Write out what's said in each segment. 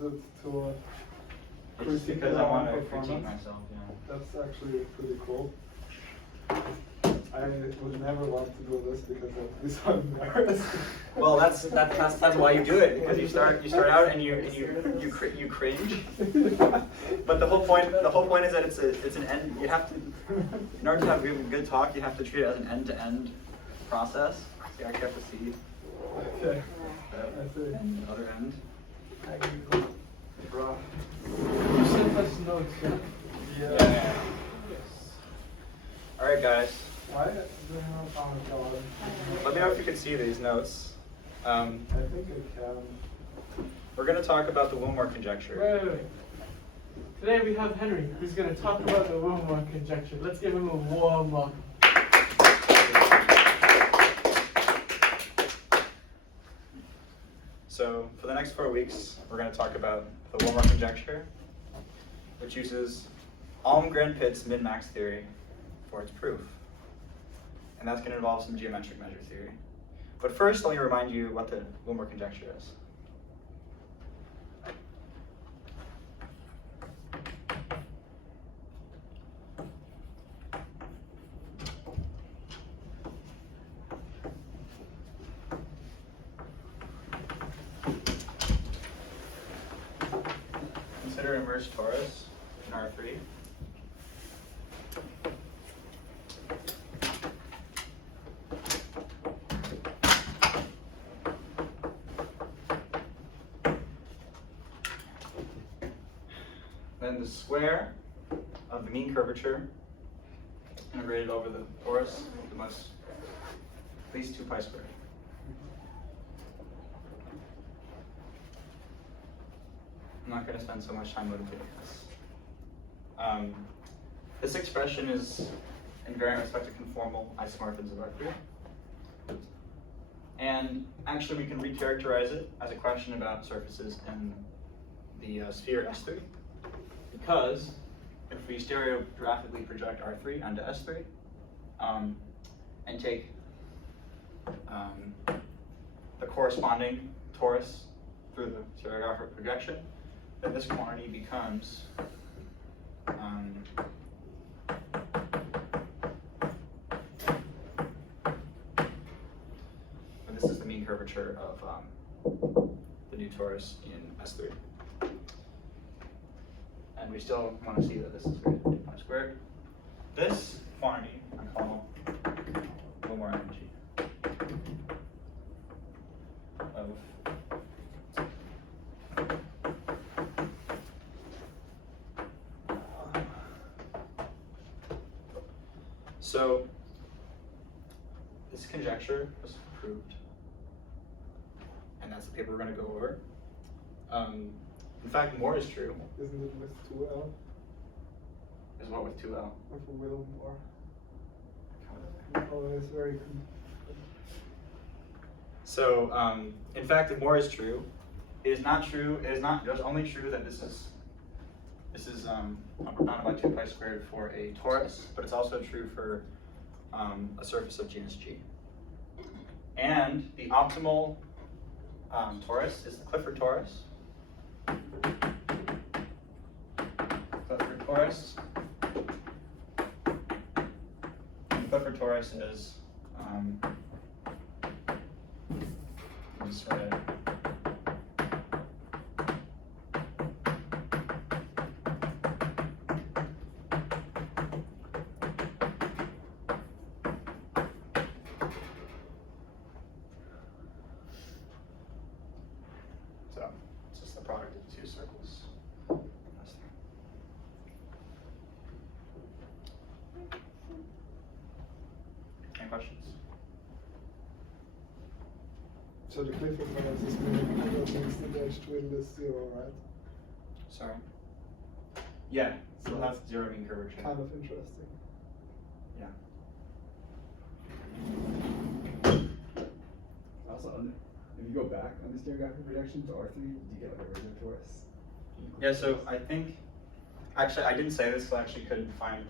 Is it to It's critique because your I own want to critique performance? myself, yeah. That's actually pretty cool. I would never want to do this because I'd be so embarrassed. Well, that's why you do it, because you start out and you cringe. But the whole point is that it's an end. You have to, in order to have good talk, you have to treat it as an end-to-end process. So you actually have to see Okay. the other end. Bro. You sent us notes, yeah? Yeah. Yeah. Yes. All right, guys. Why do you have, oh god. Let me know if you can see these notes. I think I can. We're going to talk about the Wilmore conjecture. Wait. Today we have Henry, who's going to talk about the Wilmore conjecture. Let's give him a warm welcome. So for the next 4 weeks, we're going to talk about the Wilmore conjecture, which uses Alm-Grant-Pitt's min-max theory for its proof. And that's going to involve some geometric measure theory. But first, let me remind you what the Wilmore conjecture is. Consider immersed torus in R3. Then the square of the mean curvature integrated over the torus must at least 2 pi squared. I'm not going to spend so much time motivating this. This expression is invariant with respect to conformal isomorphisms of R3. And actually we can recharacterize it as a question about surfaces in the sphere S3. Because if we stereographically project R3 onto S3 and take the corresponding torus through the stereographic projection, then this quantity becomes and this is the mean curvature of the new torus in S3. And we still want to see that this is greater than 2 pi squared. This quantity I call Wilmore energy of so this conjecture was proved, and that's the paper we're going to go over. In fact, more is true. Isn't it with 2L? Is what with 2L? With a Wilmore. Oh, it's very So, in fact, if more is true, it is not true. It is not just only true that this is bounded by 2 pi squared for a torus, but it's also true for a surface of genus G. And the optimal torus is the Clifford torus. Clifford torus. And Clifford torus is just write it. So it's just the product of 2 circles. Any questions? So the Clifford torus is moving because the H2 in this 0, right? Sorry. Yeah, so we'll have 0 mean curvature. Kind of interesting. Yeah. Also, if you go back on the stereographic projection to R3, you get like a regular torus. Yeah, so I think, actually I didn't say this, so I actually couldn't find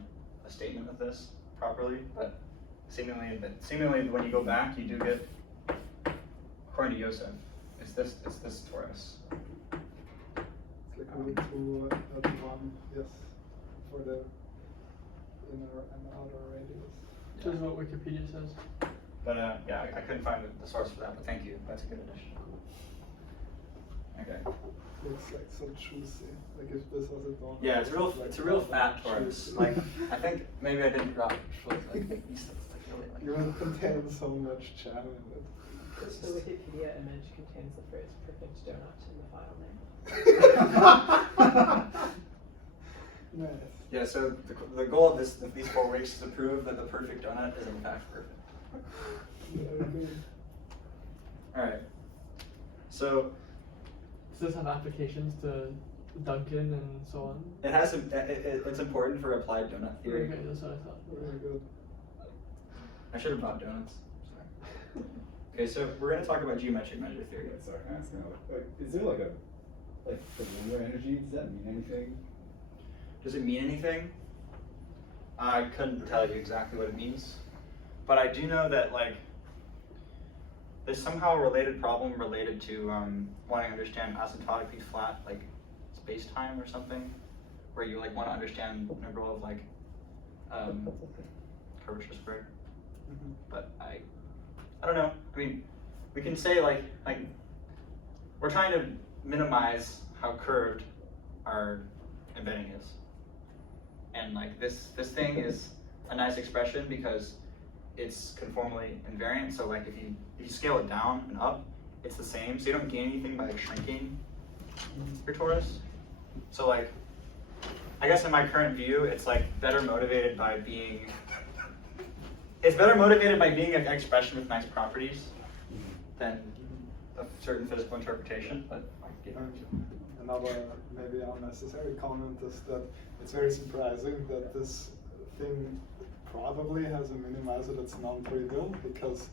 a statement of this properly, but seemingly when you go back, you do get, according to Yosef, it's this torus. equal to one, yes, for the inner and outer radius. This is what Wikipedia says. But yeah, I couldn't find the source for that, but thank you. That's a good addition. Okay. Looks like so juicy. Like if this was a donut. Yeah, it's like a real fat torus. juicy. Like I think maybe I didn't drop like these things like really like. You will contain so much jam in it. The Wikipedia image contains the phrase perfect donut in the file name. Nice. Yeah, so the goal of these 4 weeks is to prove that the perfect donut is in fact perfect. Very good. All right. So Does this have applications to Duncan and so on? it has it's important for applied donut theory. Okay, that's what I thought. Very good. I should have brought donuts. Sorry. Okay, so we're gonna talk about geometric measure theory. Yeah, sorry, can I ask now, like, is there like the linear energy, does that mean anything? Does it mean anything? I couldn't tell you exactly what it means, but I do know that like there's somehow a related problem related to wanting to understand asymptotically flat like space-time or something, where you like want to understand the integral of like curvature squared. Mhm. But I don't know. I mean, we can say like we're trying to minimize how curved our embedding is. And like this thing is a nice expression because it's conformally invariant. So like if you scale it down and up, it's the same. So you don't gain anything by like shrinking your torus. So like I guess in my current view, it's like better motivated by being an expression with nice properties than a certain physical interpretation. But Another maybe unnecessary comment is that it's very surprising that this thing probably has a minimizer that's non-trivial, because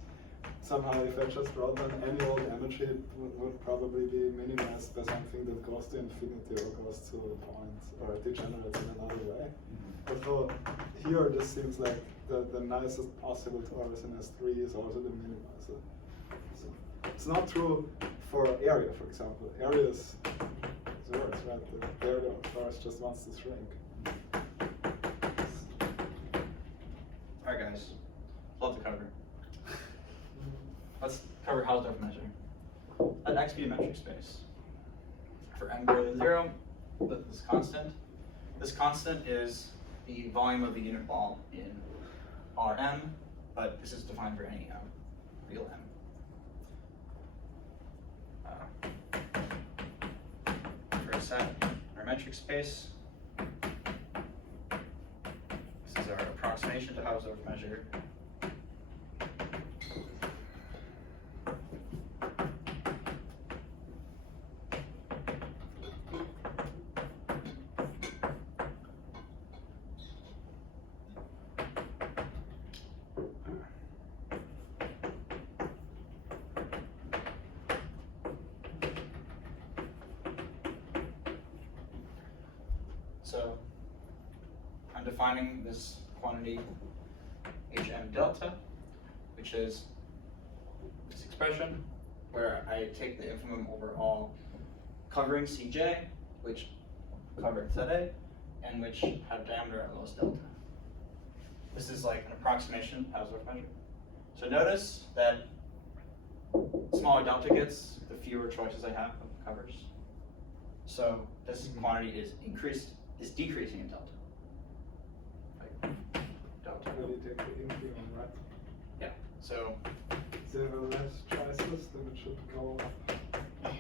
somehow if I just wrote down any old energy, it would probably be minimized by something that goes to infinity or goes to a point or degenerates in another way. Although here this seems like the nicest possible torus in S3 is also the minimizer. So it's not true for area, for example. Area is worse, right? The area of torus just wants to shrink. Alright guys, love to cover. Let's cover Hausdorff measure. An X be a metric space. For n greater than 0, this constant. This constant is the volume of the unit ball in Rm, but this is defined for any real m. For a set, our metric space. This is our approximation to Hausdorff measure. So I'm defining this quantity Hm delta, which is this expression where I take the infimum over all covering Cj, which cover Za, and which have diameter at lowest delta. This is like an approximation Hausdorff measure. So notice that smaller delta gets, the fewer choices I have of covers. So this quantity is decreasing in delta. Like delta. Really take the infimum, right? Yeah. So 0 less choices, then it should go up.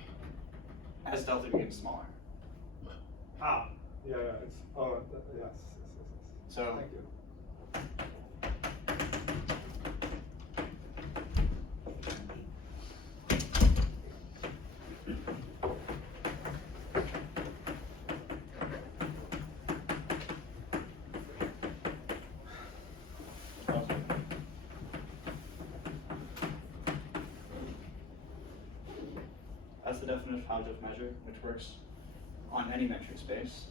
as delta becomes smaller. Ah, yeah, it's, oh, yes. So Thank you. that's the definition of Hausdorff measure, which works on any metric space.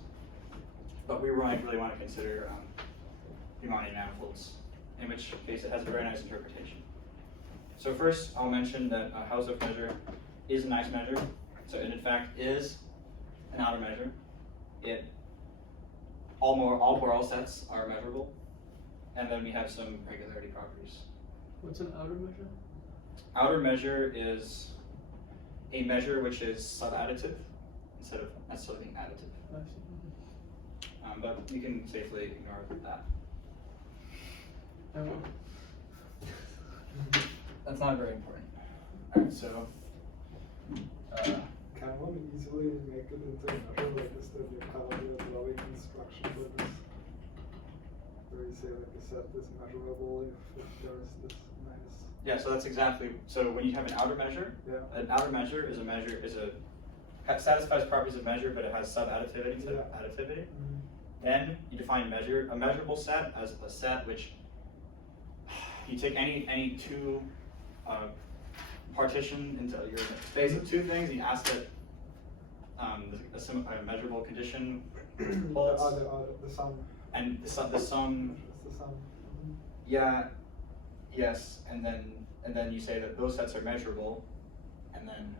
But we really want to consider Riemannian manifolds, in which case it has a very nice interpretation. So first, I'll mention that Hausdorff measure is a nice measure. So it in fact is an outer measure. all Borel sets are measurable, and then we have some regularity properties. What's an outer measure? Outer measure is a measure which is sub-additive instead of necessarily being additive. I see. But you can safely ignore that. I will. That's not very important. Alright, so Can one easily make it into a measure like this, that you probably have a construction for this? Where you say like a set is measurable if there is this minus. yeah, so that's exactly, so when you have an outer measure, Yeah. an outer measure is satisfies properties of measure, but it has sub-additivity instead of additivity. Then you define a measurable set as a set which you take any two partition into your space of two things, and you ask that a measurable condition holds, The sum. and the sum. It's the sum. Yeah, yes, and then you say that those sets are measurable, and then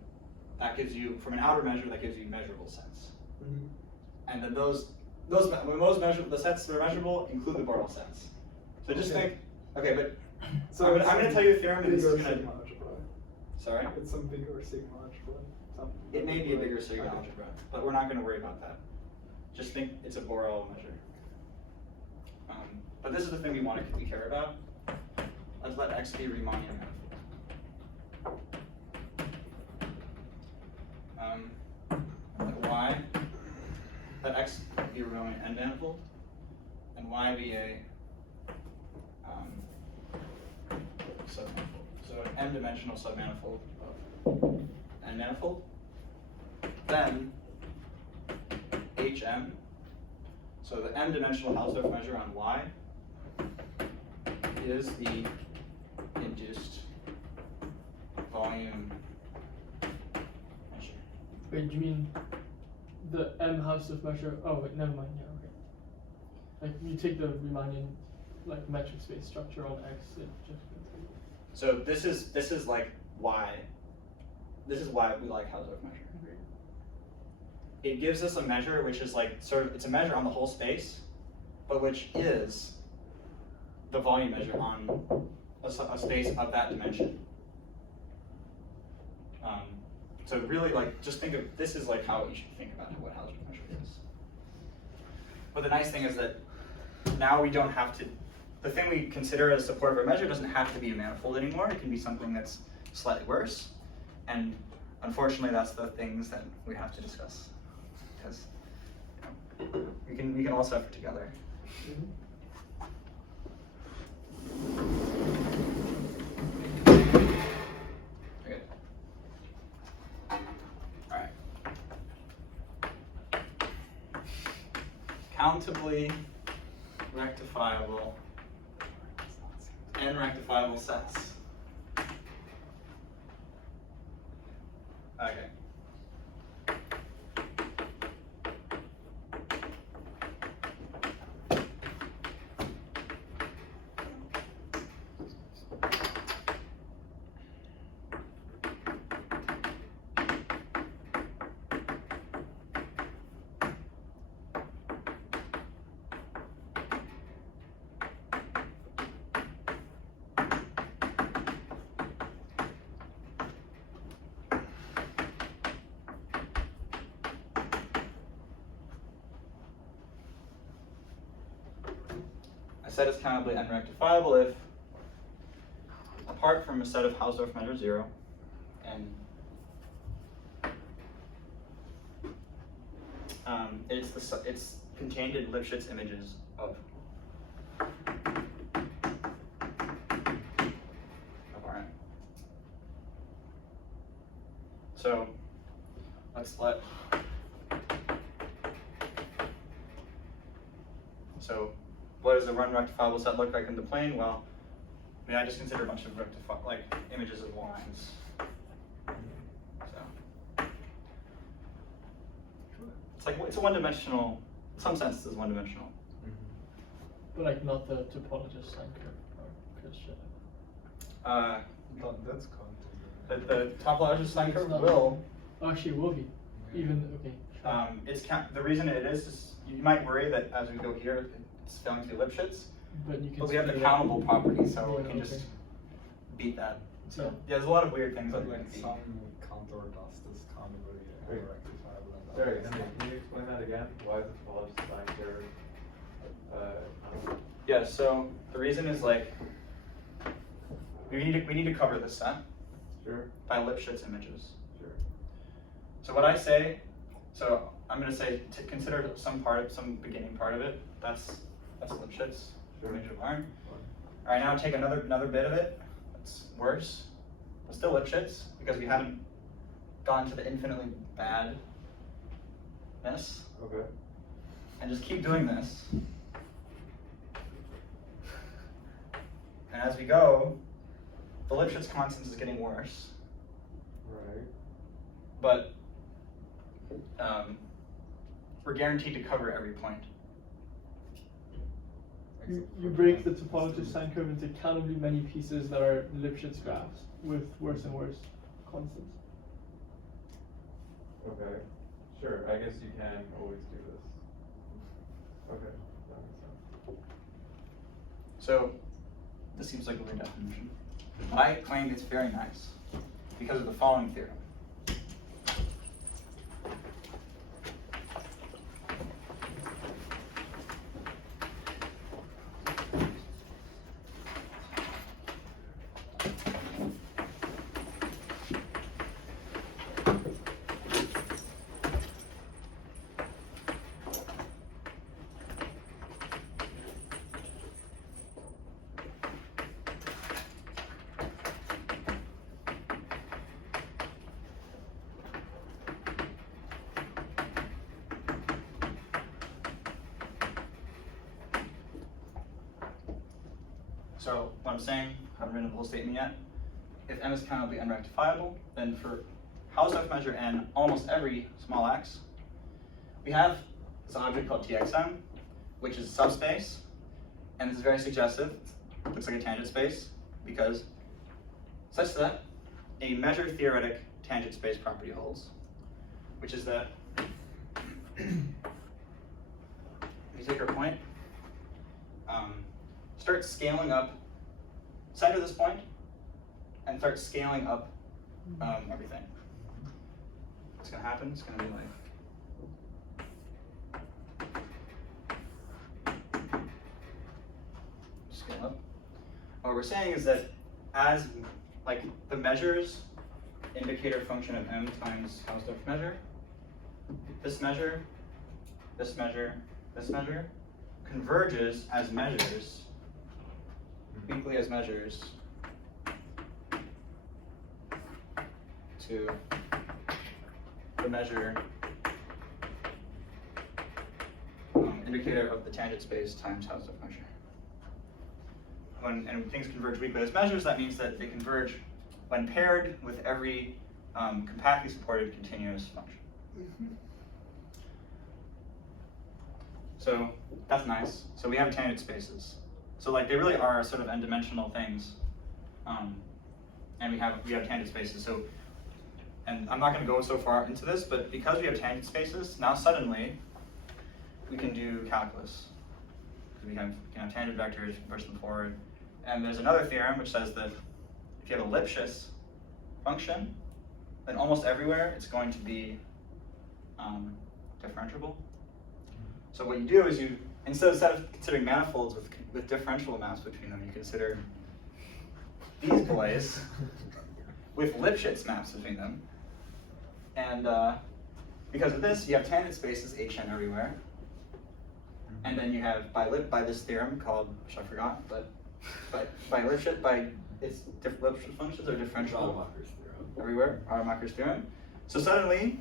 that gives you, from an outer measure, that gives you measurable sets. And then the sets that are measurable include the Borel sets. So just think, okay, but So I'm gonna tell you a theorem, and this is bigger gonna. sigma algebra. Sorry. It's some bigger sigma algebra. It may be a bigger sigma Okay. algebra, but we're not gonna worry about that. Just think it's a Borel measure. But this is the thing we care about. Let's let X be a Riemannian manifold. Let Y, let X be a Riemannian n manifold, and Y be a submanifold. So an m-dimensional submanifold of n manifold. Then HM. So the m-dimensional Hausdorff measure on Y is the induced volume measure. Wait, do you mean the M Hausdorff measure? Oh wait, never mind. Yeah, okay. Like you take the Riemannian like metric space structure on X, it just. So this is like why. This is why we like Hausdorff measure. It gives us a measure which is like it's a measure on the whole space, but which is the volume measure on a space of that dimension. So really, like, just think of this is like how you should think about what Hausdorff measure is. But the nice thing is that now we don't have to. The thing we consider as support of our measure doesn't have to be a manifold anymore. It can be something that's slightly worse, and unfortunately, that's the things that we have to discuss. Because we can all suffer together. Okay. All right. Countably rectifiable n rectifiable sets. Okay. A set is countably n-rectifiable if, apart from a set of Hausdorff measure 0, and it's contained in Lipschitz images of Rn. So let's let. So what does a run rectifiable set look like in the plane? Well, I mean, I just consider a bunch of images of lines. So it's a one-dimensional. In some sense, it's one-dimensional. But like not the topologist sine curve or Christian. That's content. The topologist sine curve It's not- will. Oh, actually, it will be. Even okay. The reason it is you might worry that as we go here, it's failing to be Lipschitz, But you can. but we have the speed it countable up. property, so we Yeah, can okay. just beat that. So Yeah. yeah, there's a lot of weird things that But we like can beat. some contour dust is kind of really Wait. rectifiable. and Sorry, that Henry, is- can you explain that again? Why is the college design here? Yeah, so the reason is like we need to cover this set Sure, by Lipschitz images. sure. So what I say, so I'm gonna say to consider some beginning part of it. That's Lipschitz. Sure. Image of iron. All right, now take another bit of it. That's worse, but still Lipschitz because we haven't gone to the infinitely badness. Okay. And just keep doing this. And as we go, the Lipschitz constant is getting worse, Right. but we're guaranteed to cover every point. You break the topology of sine curve into countably many pieces that are Lipschitz graphs with worse and worse constants. Okay. Sure, I guess you can always do this. Okay, that makes sense. So this seems like a weird definition. But I claim it's very nice because of the following theorem. So what I'm saying, I haven't written the whole statement yet. If m is countably unrectifiable, then for Hausdorff measure n almost every small x, we have this object called Txm, which is a subspace, and this is very suggestive. It looks like a tangent space because such that a measure theoretic tangent space property holds, which is that if you take our point, start scaling up, center this point, and start scaling up everything. What's gonna happen? It's gonna be like scale up. What we're saying is that as like the measures indicator function of m times Hausdorff measure, this measure, this measure, this measure converges as measures, weakly as measures to the measure indicator of the tangent space times Hausdorff measure. And things converge weakly as measures, that means that they converge when paired with every compactly supported continuous function. So that's nice. So we have tangent spaces. So like they really are sort of n-dimensional things, and we have tangent spaces. So, and I'm not going to go so far into this, but because we have tangent spaces, now suddenly we can do calculus. We can have tangent vectors, push them forward. And there's another theorem which says that if you have a Lipschitz function, then almost everywhere it's going to be differentiable. So what you do is you, instead of considering manifolds with differential maps between them, you consider these boys with Lipschitz maps between them. And because of this, you have tangent spaces Hn everywhere. And then you have, by this theorem called, which I forgot, but by Lipschitz, by its Lipschitz functions are differential everywhere, Rademacher's theorem. So suddenly,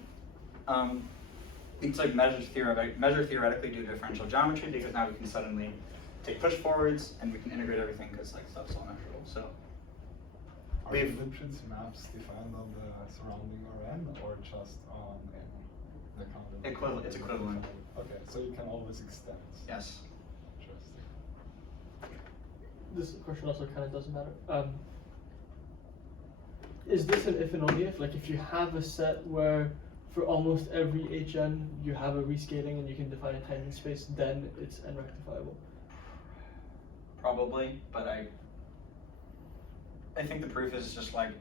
it's like measure theoretically do differential geometry because now we can suddenly take push forwards and we can integrate everything because like stuff's all measurable. So Are the Lipschitz maps defined on the surrounding Rn or just on the counter? Equivalent. It's equivalent. Okay, so you can always extend. Yes. Interesting. This question also kind of doesn't matter. Is this an if and only if? Like if you have a set where for almost every HN you have a rescaling and you can define a tangent space, then it's unrectifiable. Probably, but I think the proof is just like,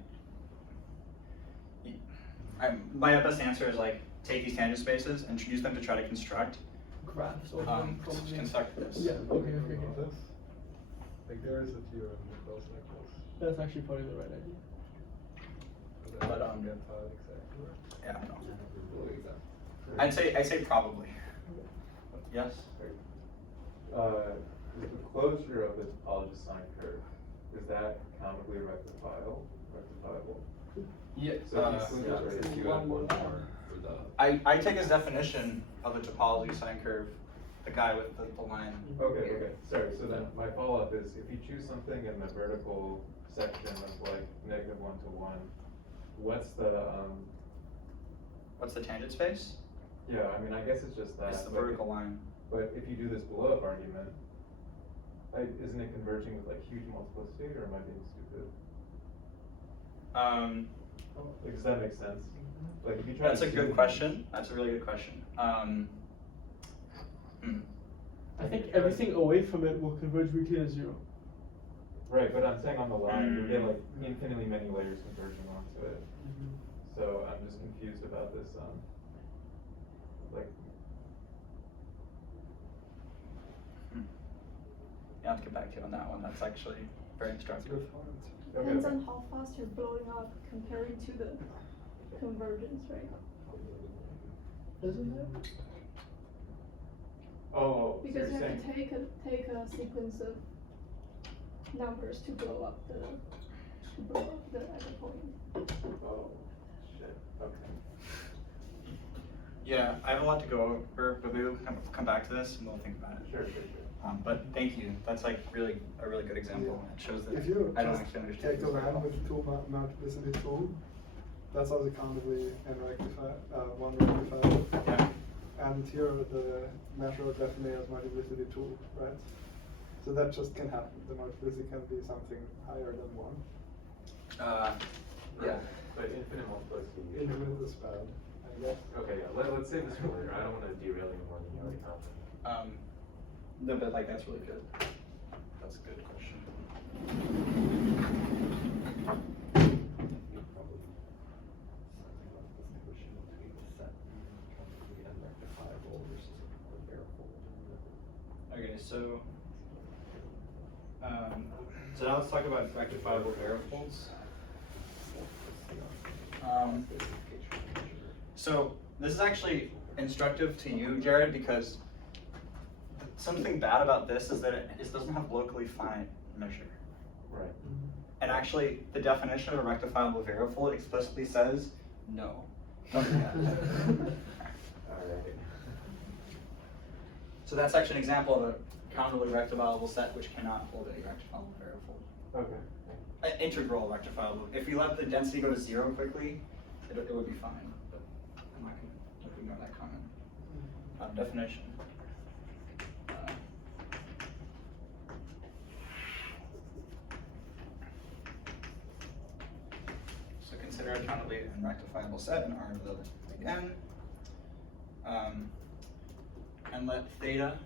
my best answer is like, take these tangent spaces and use them to try to construct, Graphs or probably. construct this. Yeah, okay. This? Like there is a theorem that goes like this. That's actually probably the right idea. But, I don't get how it exactly works. Yeah, I don't know. I'd say probably. Yes? Is the closure of the topology sine curve, is that countably rectifiable? Yeah. If you add one more for the. I take as definition of a topology sine curve, the guy with the line. Okay, sorry, so then my follow-up is, if you choose something in the vertical section of like -1 to 1, what's What's the tangent space? yeah, I mean, I guess it's just that. It's the but- vertical line. But if you do this blow up argument, isn't it converging with like huge multiplicity, or am I being stupid? Like, does that make sense? Like, if you try That's to a zoom good in- question. That's a really good question. I think everything away from it will converge weakly to 0. Right, but I'm saying on the line, you get like infinitely many layers converging onto it. So I'm just confused about this, like, Yeah, I'll have to get back to you on that one. That's actually very instructive. Good point. Depends on how fast you're blowing up comparing to the convergence, right? Doesn't it? oh, so Because you're you have saying, to take a sequence of numbers to blow up the other point. oh, shit, okay. Yeah, I have a lot to go over, but maybe we'll come back to this and we'll think about it. Sure. But thank you. That's like really a really good example. It shows that If you I don't just actually understand. take a this very line well. with two multiplicity 2, that's also countably one rectifiable. Yeah. And here the measure definitely has multiplicity 2, right? So that just can happen. The multiplicity can be something higher than 1. Yeah. But infinite multiplicity. Infinite is bad, I guess. Okay, yeah, let's save this for later. I don't want to derail you more than you already have. No, but like that's really good. That's a good question. Okay, so now let's talk about rectifiable variables. So this is actually instructive to you, Jared, because something bad about this is that it doesn't have locally finite measure. Right. And actually, the definition of a rectifiable variable explicitly says no. Doesn't have that. Alright. So that's actually an example of a countably rectifiable set which cannot hold a rectifiable variable. Okay. An integral rectifiable. If you let the density go to 0 quickly, it would be fine. But I'm not going to ignore that comment. Definition. So consider a countably unrectifiable set in R of the big N. And let theta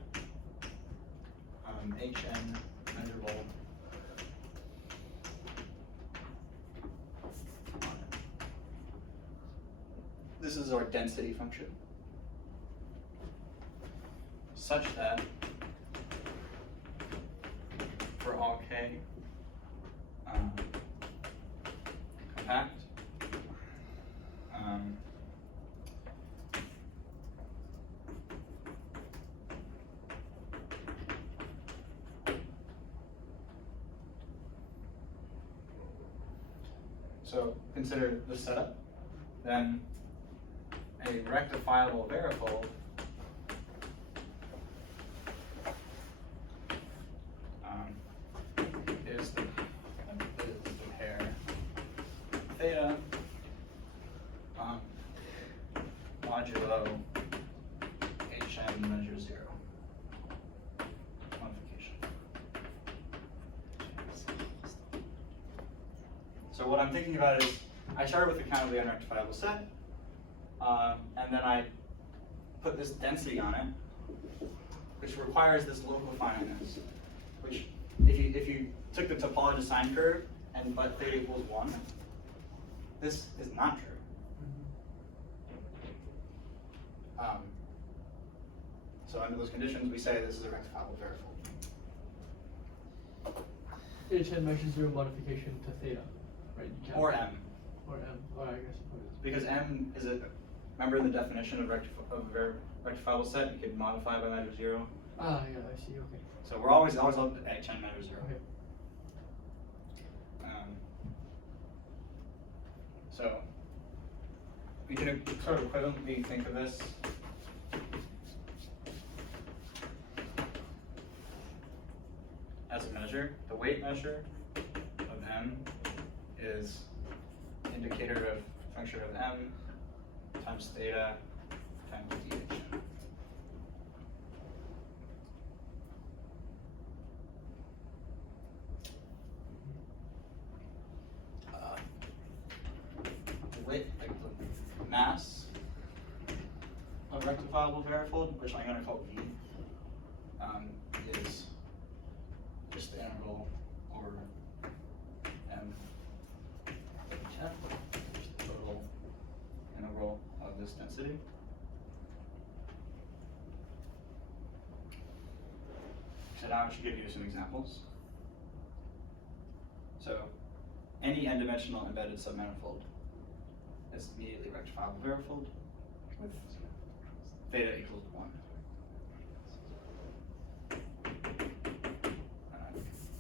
Hn measurable this is our density function such that for all k compact so consider the setup, then a rectifiable variable is the pair theta modulo Hn measure 0 modification. So what I'm thinking about is I started with a countably unrectifiable set. and then I put this density on it, which requires this local finiteness, which if you took the topology sine curve and let theta equals 1, this is not true. So under those conditions, we say this is a rectifiable varifold. H measures zero modification to theta, right? You can't. Or M. Or M. Or I guess. Because M is a, remember the definition of a rectifiable set, you could modify by measure 0. Ah, yeah, I see. Okay. So we're always up to HN measure 0. Okay. So we can sort of equivalently think of this as a measure. The weight measure of M is indicator of function of M times theta times dH. The weight, like the mass of rectifiable varifold, which I'm going to call V, is just the integral over M total integral of this density. So now I should give you some examples. So any n-dimensional embedded submanifold is immediately rectifiable varifold with theta equals 1.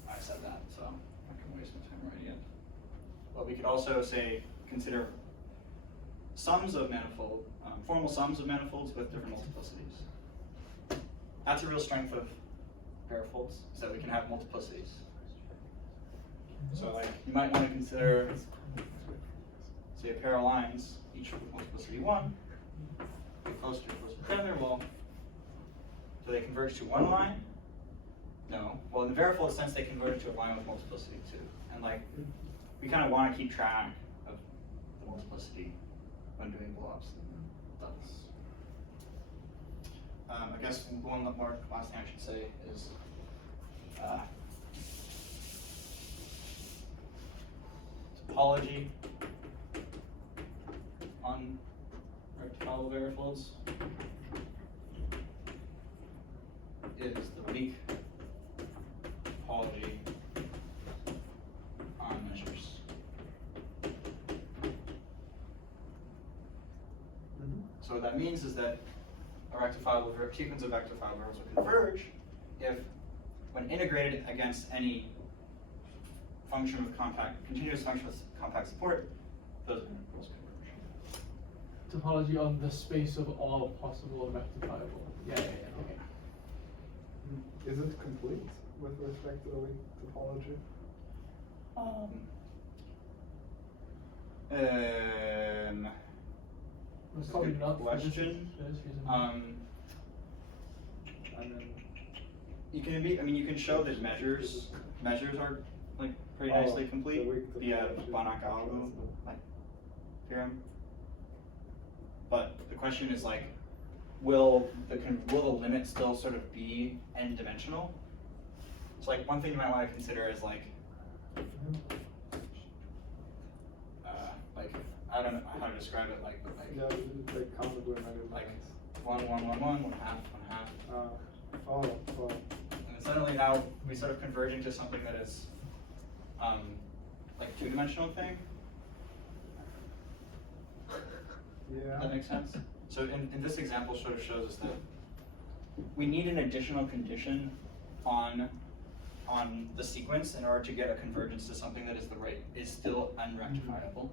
I said that, so I'm not going to waste my time writing it. But we could also say, consider sums of manifold, formal sums of manifolds with different multiplicities. That's a real strength of varifolds, is that we can have multiplicities. So like, you might want to consider, say, a pair of lines, each with multiplicity 1, get closer together. Well, do they converge to one line? No. Well, in the varifold sense, they converge to a line with multiplicity 2. And like, we kind of want to keep track of the multiplicity when doing blow-ups and doubles. I guess one more last thing I should say is topology on rectifiable varifolds is the weak topology on measures. So what that means is that a rectifiable sequence of rectifiable variables will converge if, when integrated against any function with continuous function with compact support, those intervals converge. Topology on the space of all possible rectifiable. Yeah, okay. Is it complete with respect to the weak topology? It's That's a probably good not for this question. reason. And then You can be, I mean, you can show that measures are like pretty nicely the complete weak via topology. Banach-Algo like theorem. But the question is like, will the limit still sort of be n-dimensional? So like one thing you might want to consider is like I don't know how to describe it, like yeah, they countably many like lines. 1, 1, 1, 1, 1 half, 1 half. Well. And then suddenly now we sort of converge into something that is like two-dimensional thing. Yeah. Does that make sense? So in this example sort of shows us that we need an additional condition on the sequence in order to get a convergence to something that is still unrectifiable.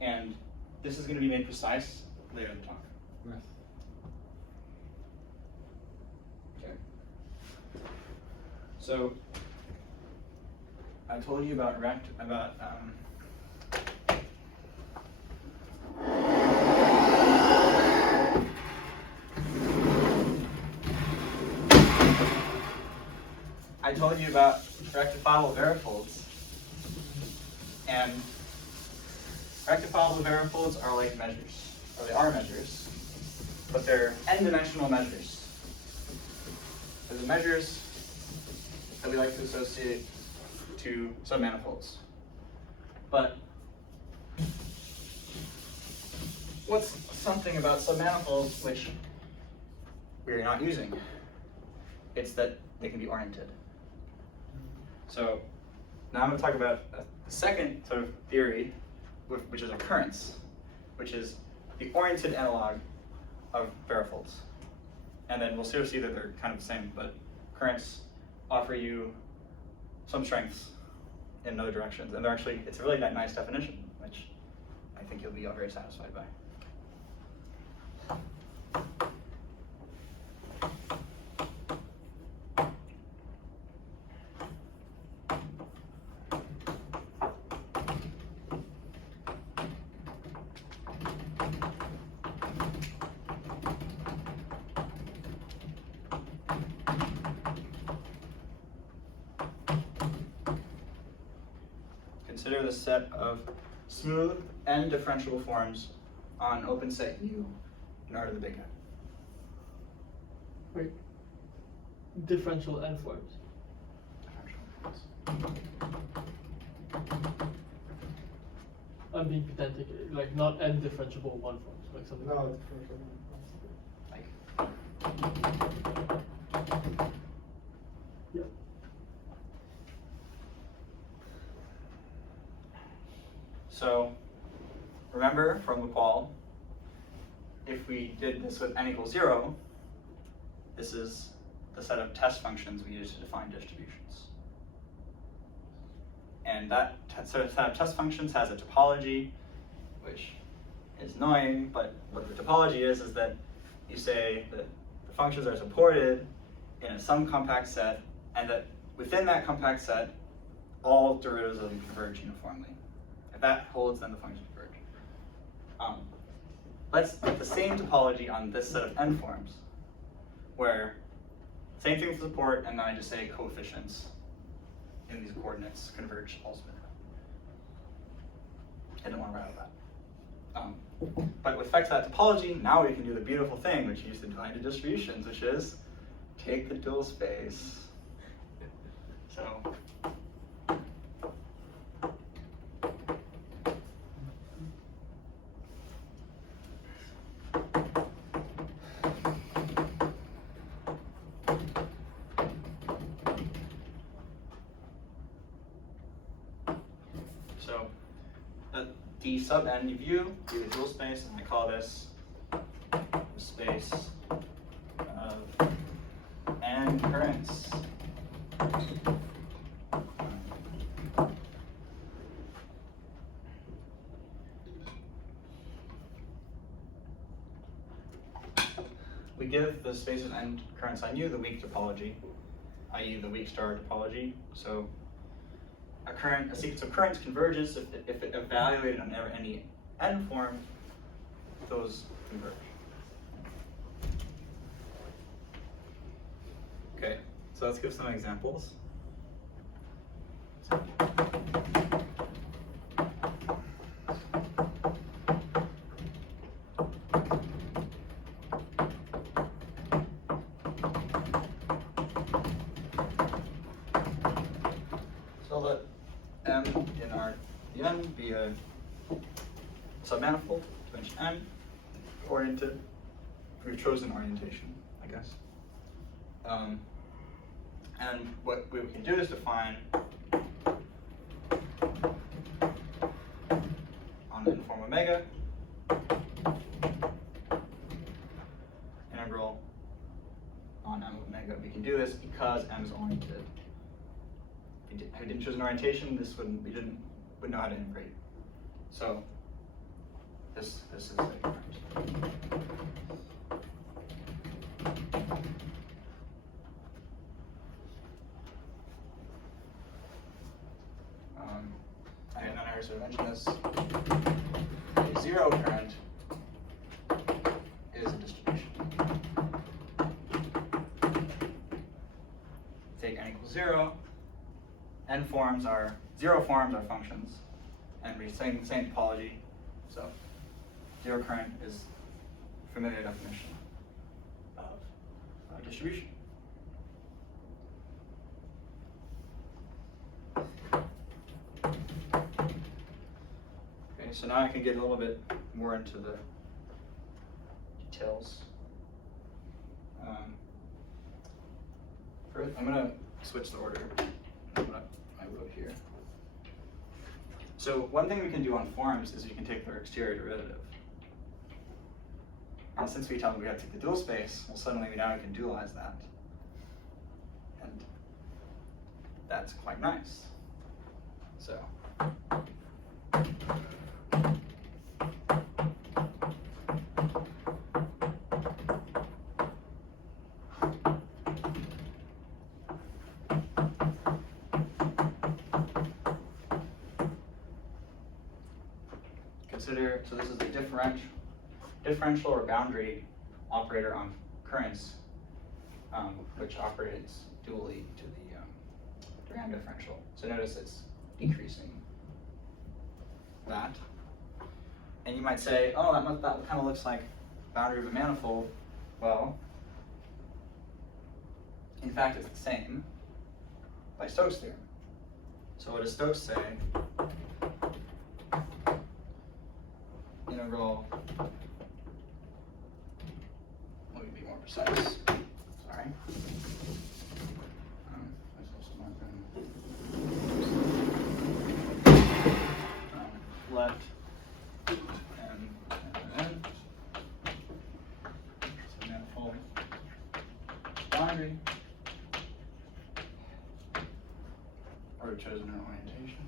And this is going to be made precise later in the talk. Nice. Okay. So I told you about I told you about rectifiable varifolds, and rectifiable varifolds are like measures. or they are measures, but they're n-dimensional measures. They're the measures that we like to associate to submanifolds. But what's something about submanifolds which we're not using? It's that they can be oriented. So now I'm going to talk about the second sort of theory, which is occurrence, which is the oriented analog of varifolds. And then we'll sort of see that they're kind of the same, but currents offer you some strengths in other directions. And they're actually, it's a really nice definition, which I think you'll be all very satisfied by. Consider the set of smooth and differentiable forms on open set U in R to the big N. Wait. Differential n forms. I'm being pedantic, like not n differentiable one forms, like something. No, Like, Yeah. so remember from the qual, if we did this with n equals 0, this is the set of test functions we use to define distributions. And that set of test functions has a topology, which is annoying, but what the topology is that you say that the functions are supported in some compact set, and that within that compact set, all derivatives of them converge uniformly. If that holds, then the functions converge. Let's put the same topology on this set of n forms, where same thing with support, and then I just say coefficients in these coordinates converge ultimately. I didn't want to write out that. But with respect to that topology, now we can do the beautiful thing which you used to define the distributions, which is take the dual space. So D sub n of U, do the dual space, and I call this the space of n currents. We give the space of n currents on U the weak topology, i.e. the weak star topology. So a sequence of currents converges if it evaluated on any n form, those converge. Okay, so let's give some examples. So let M in R n be a submanifold dimension n, oriented. We've chosen orientation, I guess. And what we can do is define on the inform omega integral on m omega. We can do this because m is oriented. If we didn't choose an orientation, we wouldn't know how to integrate. So this is a and then I sort of mentioned this. A zero current is a distribution. Take n equals 0. N forms are, 0 forms are functions, and we're saying the same topology. So 0 current is familiar definition of distribution. Okay, so now I can get a little bit more into the details. First, I'm gonna switch the order. I'm gonna I wrote here. So one thing we can do on forms is we can take their exterior derivative. And since we tell them we have to take the dual space, well, suddenly now we can dualize that. And that's quite nice. So. Consider, so this is the differential or boundary operator on currents, which operates dually to the Durand differential. So notice it's decreasing that. And you might say, oh, that kind of looks like boundary of a manifold. Well, in fact, it's the same by Stokes' theorem. So what does Stokes say? Integral, let me be more precise, sorry. Let n, so manifold boundary, or chosen an orientation.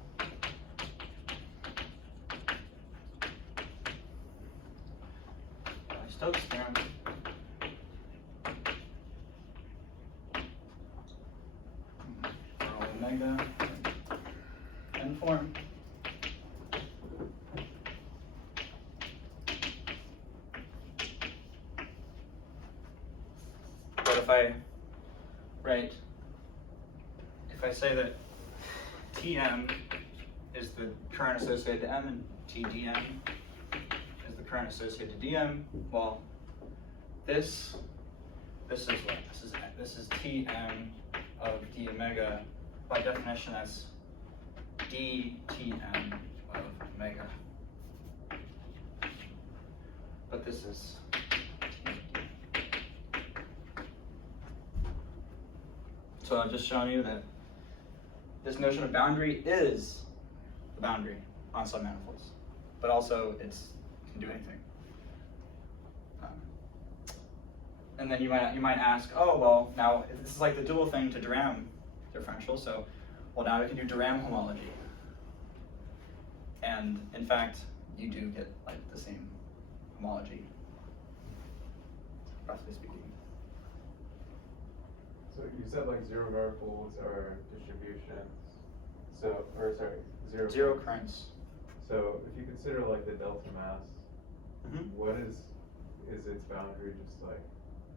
Stokes theorem. Omega n form. But if I say that Tm is the current associated to M and Tdm is the current associated to dm, well, this is what? This is Tm of d omega. By definition, that's dTm of omega. But this is so I've just shown you that this notion of boundary is the boundary on submanifolds, but also it can do anything. And then you might ask, oh well, now this is like the dual thing to Durand differential. So, well, now we can do Durand homology, and in fact, you do get like the same homology, roughly speaking. So you said like zero variables are distributions. So, or sorry, zero currents. So if you consider like the delta mass, what is its boundary just like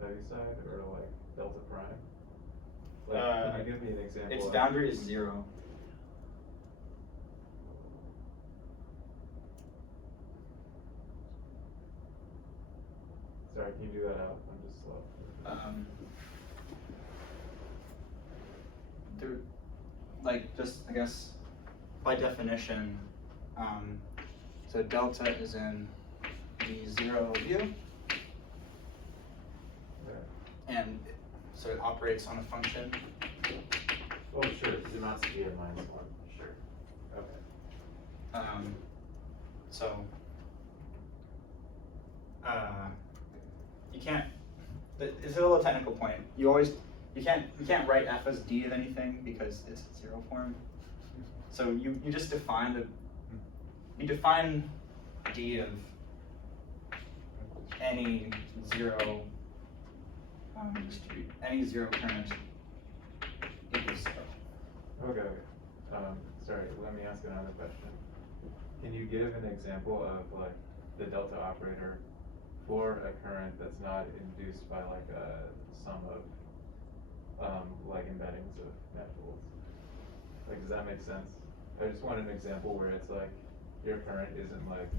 Heaviside or like delta prime? Like, can you give me an example? Its boundary is 0. Sorry, can you do that out? I'm just slow. Just I guess by definition, so delta is in the 0 view. And so it operates on a function. Oh, sure. The amount to be at -1. Sure. Okay. So you can't. It's a little technical point. You can't write f as d of anything because it's 0 form. So you just define define d of any 0. Distribute any 0 current equals 0. Okay. Sorry, let me ask another question. Can you give an example of like the delta operator for a current that's not induced by like a sum of like embeddings of manifolds? Like, does that make sense? I just want an example where it's like your current isn't like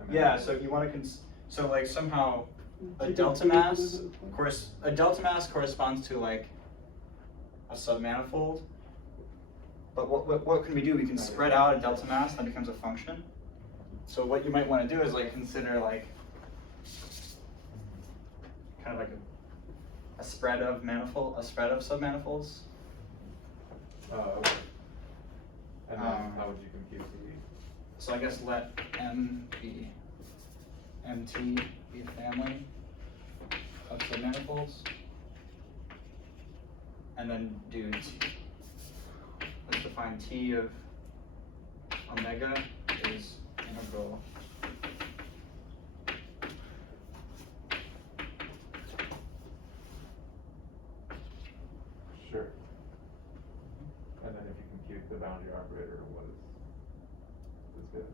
a Yeah. manifold. So you want to so like somehow a Take delta derivative mass, at a point? a delta mass corresponds to like a submanifold. But what can we do? We can spread out a delta mass that becomes a function. So what you might want to do is like consider like kind of like a spread of submanifolds. Oh, okay. And then Um, how would you compute the? So I guess let MT be a family of submanifolds, and then do T. Let's define T of omega is integral. Sure. And then if you compute the boundary operator, what is good?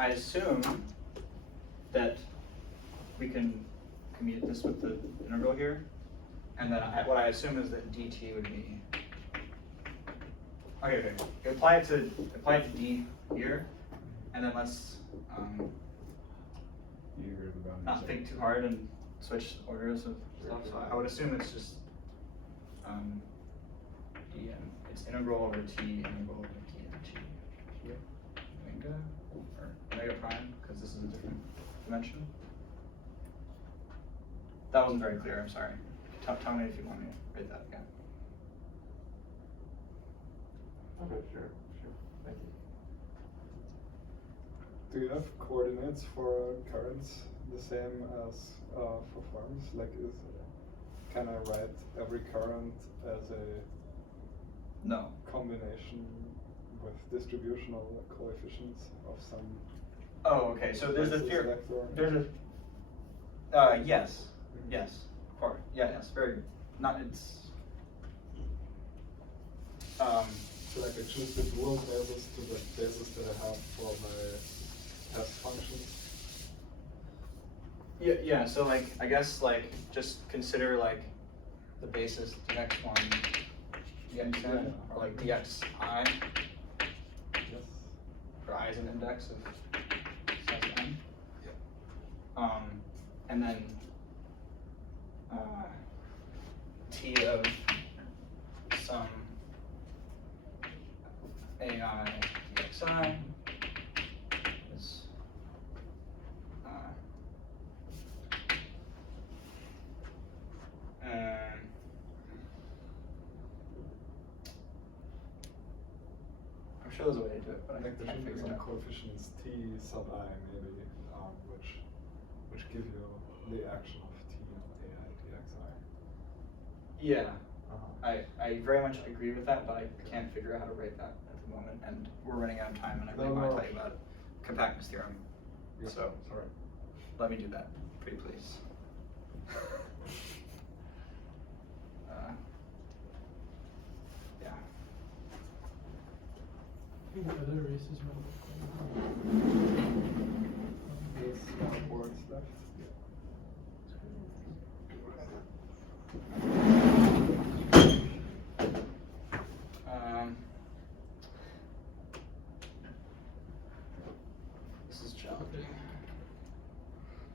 I assume that we can commute this with the integral here, and then what I assume is that dt would be. Okay. Apply it to D here, and then let's You agree with the boundary? not think too hard and switch orders of stuff. So I would assume it's just dn. It's integral over t, integral over t and t. Omega or omega prime, because this is a different dimension. That wasn't very clear. I'm sorry. Tell me if you want me to write that again. Okay, sure. Thank you. Do you have coordinates for currents the same as for forms? Like, can I write every current as a No. combination with distributional coefficients of some Oh, okay. So there's a basis theory. vector? There's a yes, yes, of course, yeah, yes, very good. Not it's. So like I choose the dual basis to the basis that I have for my test functions. Yeah. So like I guess like just consider like the basis dx1 dxn or like dxi Yes. for I is an index of size n. And then t of some ai dxi is I'm sure there's a way to do it, but I I think there can't should be figure some it out. coefficients t sub I maybe, which give you the action of t of ai dxi. Yeah, I very much agree with that, but I can't figure out how to write that at the moment, and we're running out of time, and I really No, want to no. tell you about compactness theorem. Yeah, So sorry. let me do that, pretty please. Yeah. I think the other races might There's more boards left. This is challenging.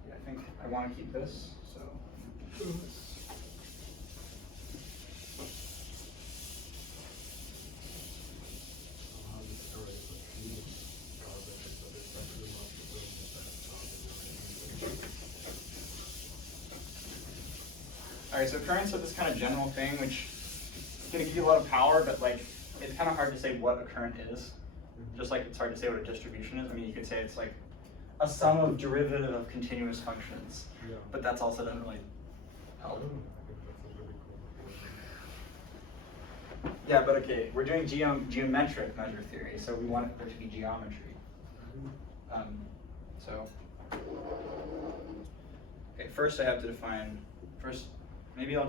Yeah, I think I want to keep this, so. Alright, so currents are this kind of general thing which is going to give you a lot of power, but like it's kind of hard to say what a current is. Just like it's hard to say what a distribution is. I mean, you could say it's like a sum of derivative of continuous functions, Yeah. but that's also doesn't really help. I think that's a really cool. Yeah, but okay, we're doing geometric measure theory, so we want there to be geometry. So, okay, first I have to define, maybe I'll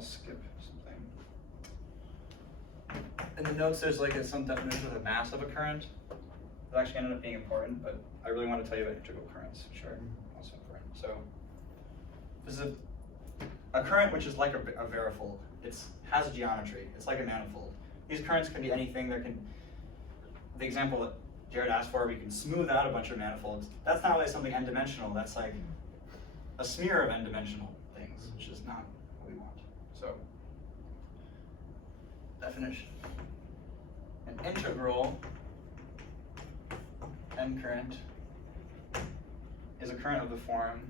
skip something. In the notes there's like some definition of the mass of a current. That actually ended up being important, but I really want to tell you about integral currents, which are also important. So, this is a current which is like a varifold. It has a geometry. It's like a manifold. These currents can be anything. The example Jared asked for, we can smooth out a bunch of manifolds. That's not really something n-dimensional. That's like a smear of n-dimensional things, which is not what we want. So, definition. An integral M current is a current of the form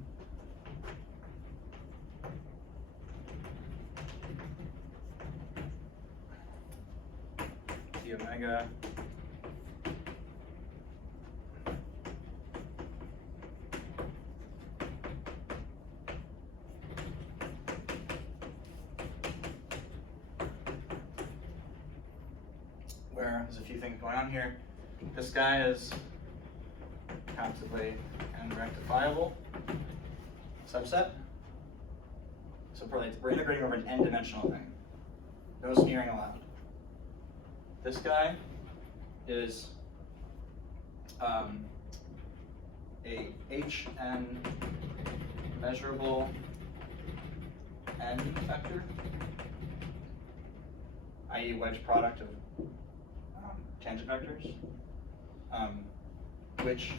d omega where there's a few things going on here. This guy is captively and rectifiable subset. So we're integrating over an n-dimensional thing. No smearing allowed. This guy is a Hn measurable n vector, i.e. wedge product of tangent vectors, which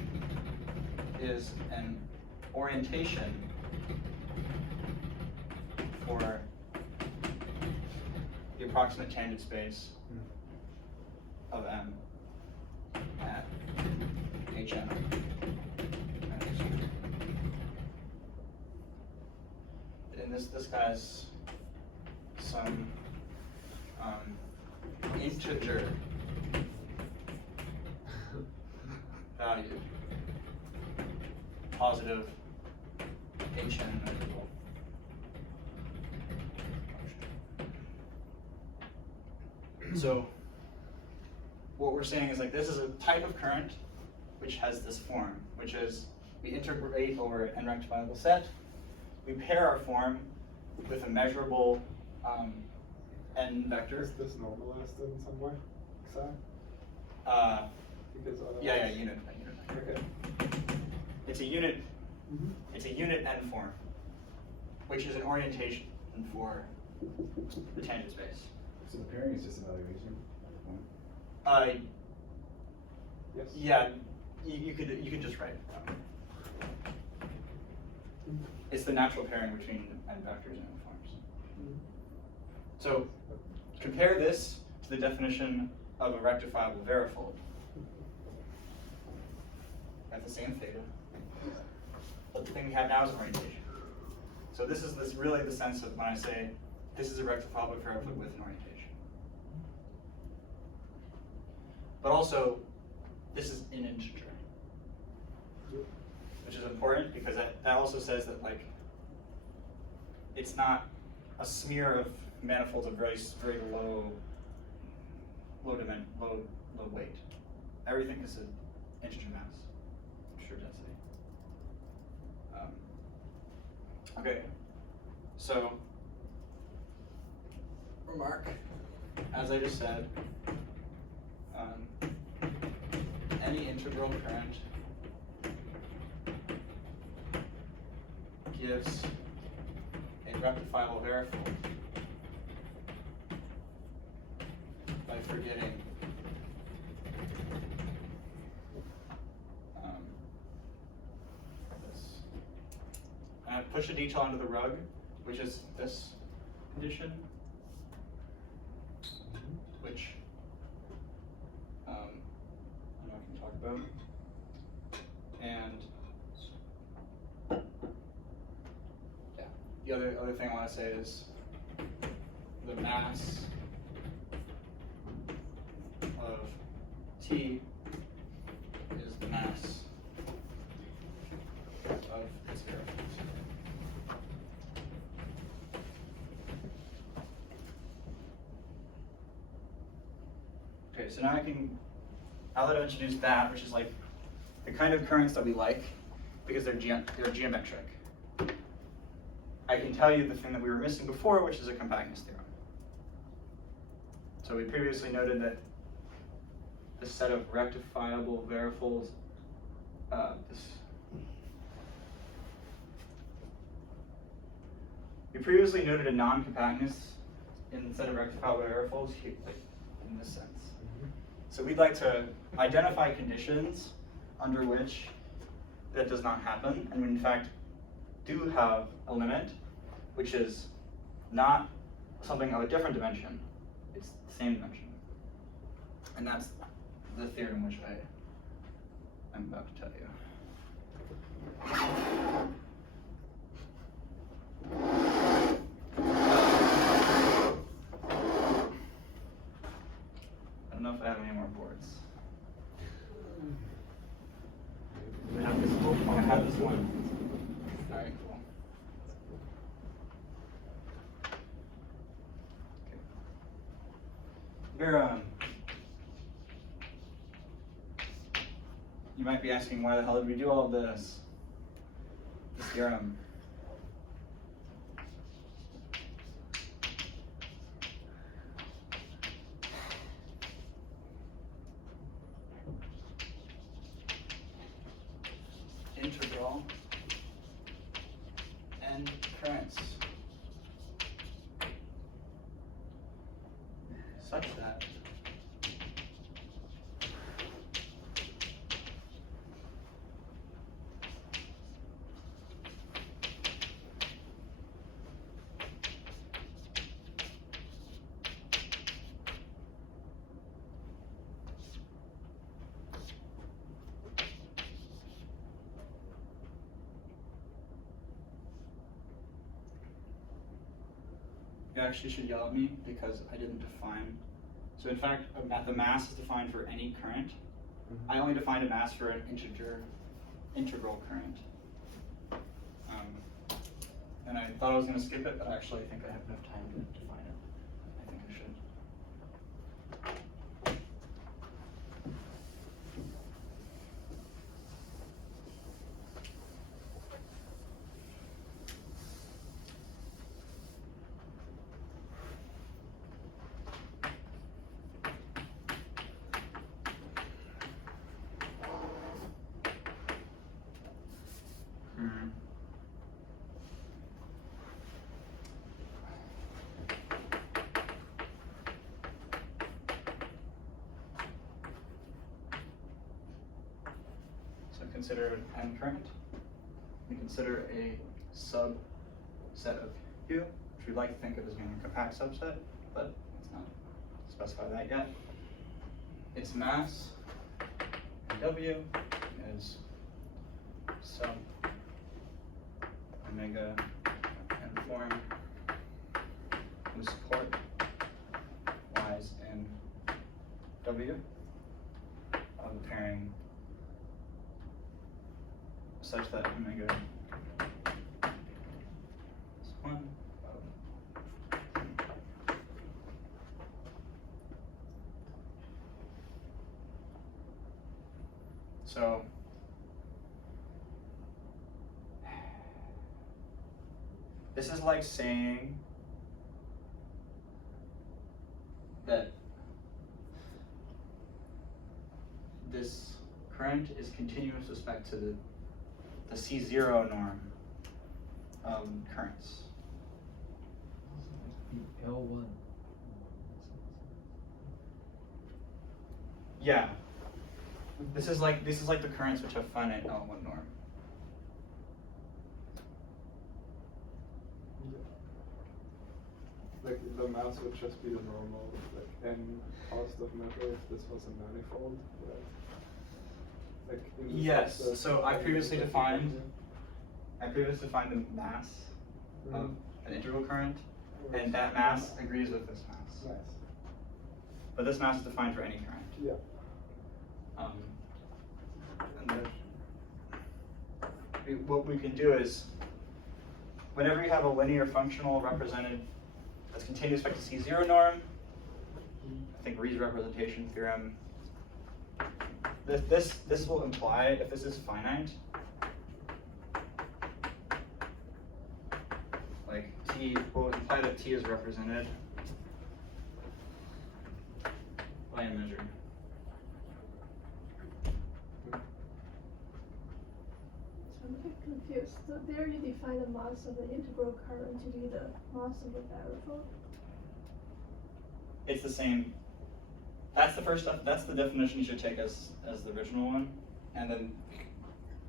is an orientation for the approximate tangent space of M at Hn. And this guy's some integer value, positive Hn measurable. So what we're saying is like this is a type of current which has this form, which is we integrate over an n-rectifiable set. We pair our form with a measurable n vector. Is this normalized in some way? Xi? Because otherwise... Yeah, unit. Okay. It's a unit. It's a unit n form, which is an orientation for the tangent space. So the pairing is just an evaluation at the point? Yes. Yeah, you could just write it that way. It's the natural pairing between n vectors and n forms. So compare this to the definition of a rectifiable varifold. At the same theta. But the thing we have now is orientation. So this is really the sense of when I say this is a rectifiable varifold with an orientation. But also, this is an integer, which is important because that also says that like it's not a smear of manifolds of very low weight. Everything is an integer mass. Sure density. Okay, so remark, as I just said, any integral current gives a rectifiable varifold by forgetting this. And I push a detail onto the rug, which is this condition, which I can talk about. And yeah, the other thing I want to say is the mass of T is the mass of its variables. Okay, so now now that I've introduced that, which is like the kind of currents that we like, because they're geometric, I can tell you the thing that we were missing before, which is a compactness theorem. So we previously noted that the set of rectifiable varifolds, we previously noted a non-compactness in the set of rectifiable varifolds here, like in this sense. So we'd like to identify conditions under which that does not happen, and we in fact do have a limit, which is not something of a different dimension, it's the same dimension. And that's the theorem which I'm about to tell you. I don't know if I have any more boards. I have this one. I have this one. Alright, cool. Okay. Here, you might be asking, why the hell did we do all of this? This theorem. Integral and currents such that you actually should yell at me because I didn't define. So in fact, the mass is defined for any current. I only defined a mass for an integral current. And I thought I was going to skip it, but actually I think I have enough time to define it. I think I should. So consider an current. We consider a subset of U, which we'd like to think of as being a compact subset, but let's not specify that yet. Its mass, W, is sub omega and form whose support lies in W of the pairing such that omega is 1 of. So this is like saying that this current is continuous with respect to the C0 norm of currents. L1. Yeah. This is like the currents which have finite L1 norm. Like the mass would just be the normal, like n positive measure if this was a manifold, right? Like in the Yes. sense that So I previously that you defined can the mass do. of an integral current, and that mass agrees with this mass. Nice. But this mass is defined for any current. Yeah. And what we can do is, whenever you have a linear functional represented that's continuous with respect to C0 norm, I think Reed's representation theorem, this will imply, if this is finite, like T will imply that T is represented by a measure. So I'm a bit confused. So there you define the mass of the integral current to be the mass of the manifold. It's the same. That's the first stuff. That's the definition you should take as the original one, and then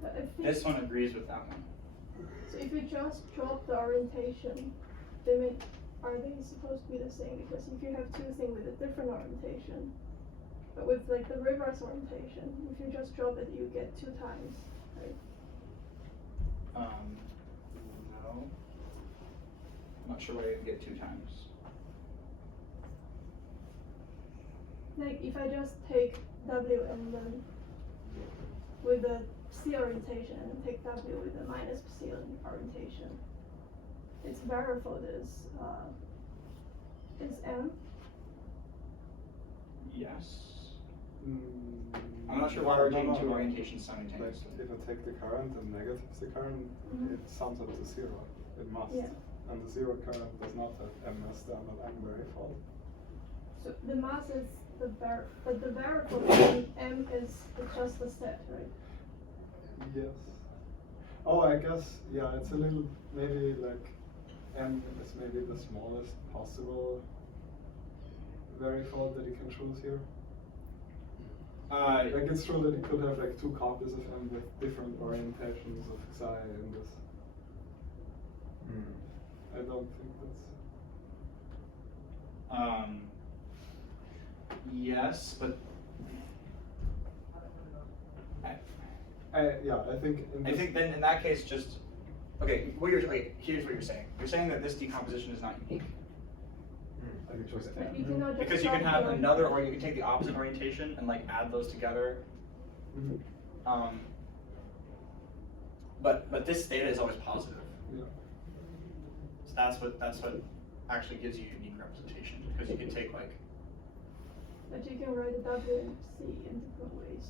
But if we- this one agrees with that one. So if you just drop the orientation, then are they supposed to be the same? Because if you have two things with a different orientation, but with like the reverse orientation, if you just drop it, you get 2 times, right? No. I'm not sure why you get 2 times. Like if I just take W and then with the C orientation and take W with the minus C orientation, its variable is M. Yes. Mm, I'm not sure why we're taking no, 2 no. orientations Like simultaneously. if I take the current and negatives the current, Mhm. it sums up to 0. It must. Yeah. And the 0 current does not have M as standard M variable. So the mass is but the variable M is just the set, right? Yes. Oh, I guess, yeah, it's a little, maybe like, M is maybe the smallest possible variable that you can choose here. Like it's true that you could have like 2 copies of M with different orientations of psi in this. I don't think that's... Yes, but I think in I this... think then in that case, just okay. Here's what you're saying. You're saying that this decomposition is not unique Like your choice of Like M. you cannot just because you can drop have the another, or orientation. you can take the opposite orientation and like add those together. Mhm. But this theta is always positive. Yeah. So that's what actually gives you unique representation because you can take like But you can write a W and C in different ways.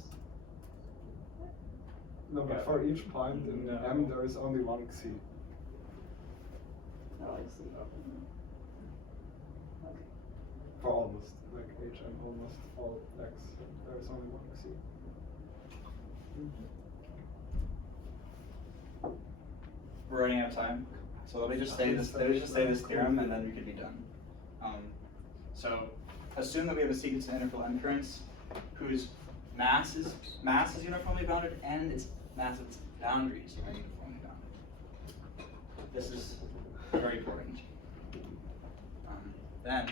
No, but Yeah. for each point in No. M, there is only one Xi. Oh, I see. Mhm. Okay. For almost, like H and almost all X, there is only one Xi. we're running out of time. So let me just say this. Let me just say this theorem, and then we could be done. So assume that we have a sequence of integral M currents whose mass is uniformly bounded and its mass of its boundaries are uniformly bounded. This is very important. Then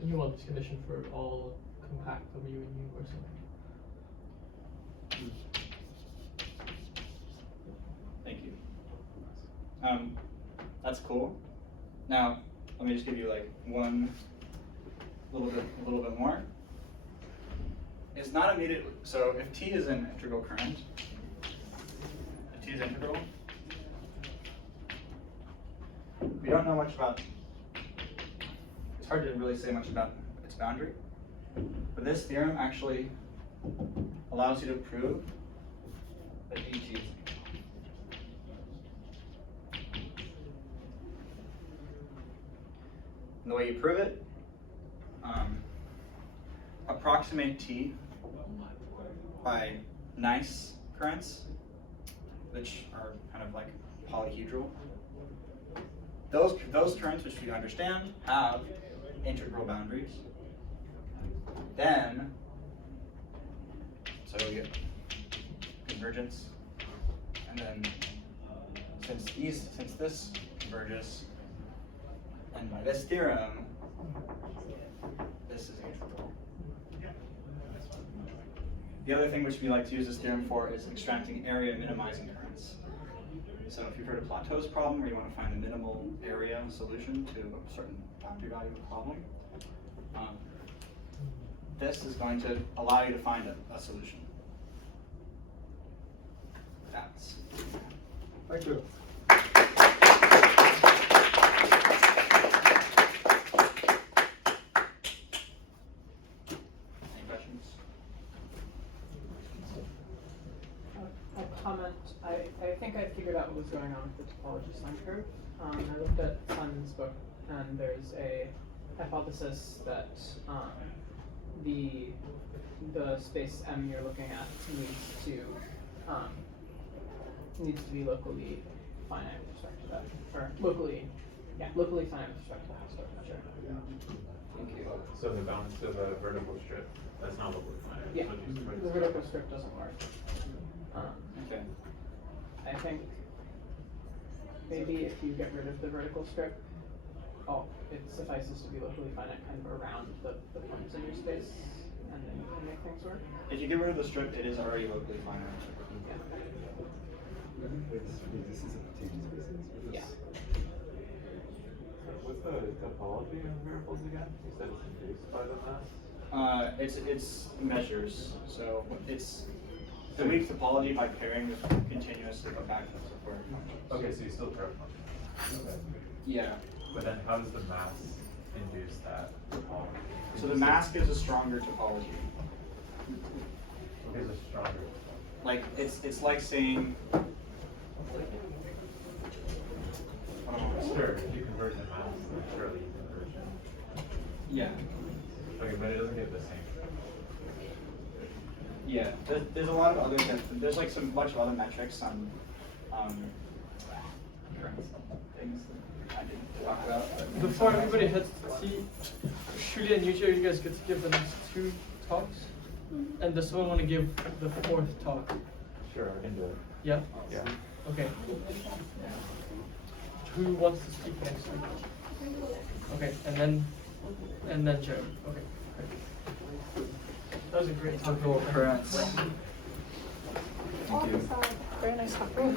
And you want this condition for all compact W and U or something. thank you. That's cool. Now let me just give you like one little bit more. It's not immediate. So if T is an integral current, if T is integral, we don't know much about. It's hard to really say much about its boundary, but this theorem actually allows you to prove that dt is integral. And the way you prove it, approximate T by nice currents, which are kind of like polyhedral. Those currents which we understand have integral boundaries. Then, so we get convergence, and then since this converges, and by this theorem, this is integral. The other thing which we like to use this theorem for is extracting area minimizing currents. So if you've heard of Plateau's problem, where you want to find the minimal area solution to a certain boundary value of the problem, this is going to allow you to find a solution. That's. Thank you. A comment. I think I figured out what was going on with the topology sign curve. I looked at Simon's book, and there's a hypothesis that the space M you're looking at needs to be locally finite with respect to that, or locally finite with respect to the house structure. Thank you. So the balance of a vertical strip, that's not locally finite. Yeah, so just put it the as vertical well. strip doesn't work. Okay. I think maybe if you get rid of the vertical strip, it suffices to be locally finite kind of around the points in your space, and then you can make things work. If you get rid of the strip, it is already locally finite. With the existence of continuous spaces? Yeah. What's the topology of variables again? You said it's induced by the mass? It's measures. So it's the weak topology by pairing with continuous back and support functions. Okay, so you still throw functions. Okay. Yeah. But then how does the mass induce that topology? So the mass gives a stronger topology. Okay, so stronger. Like it's like saying. Sure, if you convert the mass, then surely you conversion. Yeah. Okay, but it doesn't get the same. Yeah. There's a lot of other. There's like some bunch of other metrics on things that I didn't talk about. but- Before everybody heads to tea, Shuli and Yuji, you guys get to give the next 2 talks. And does someone want to give the 4th talk? Sure, I can do it. Yeah? Yeah. Okay. Who wants to speak next week? Okay, and then Joe. Okay. Great. That was a great talk. Occurrence. All the time. Very nice talking.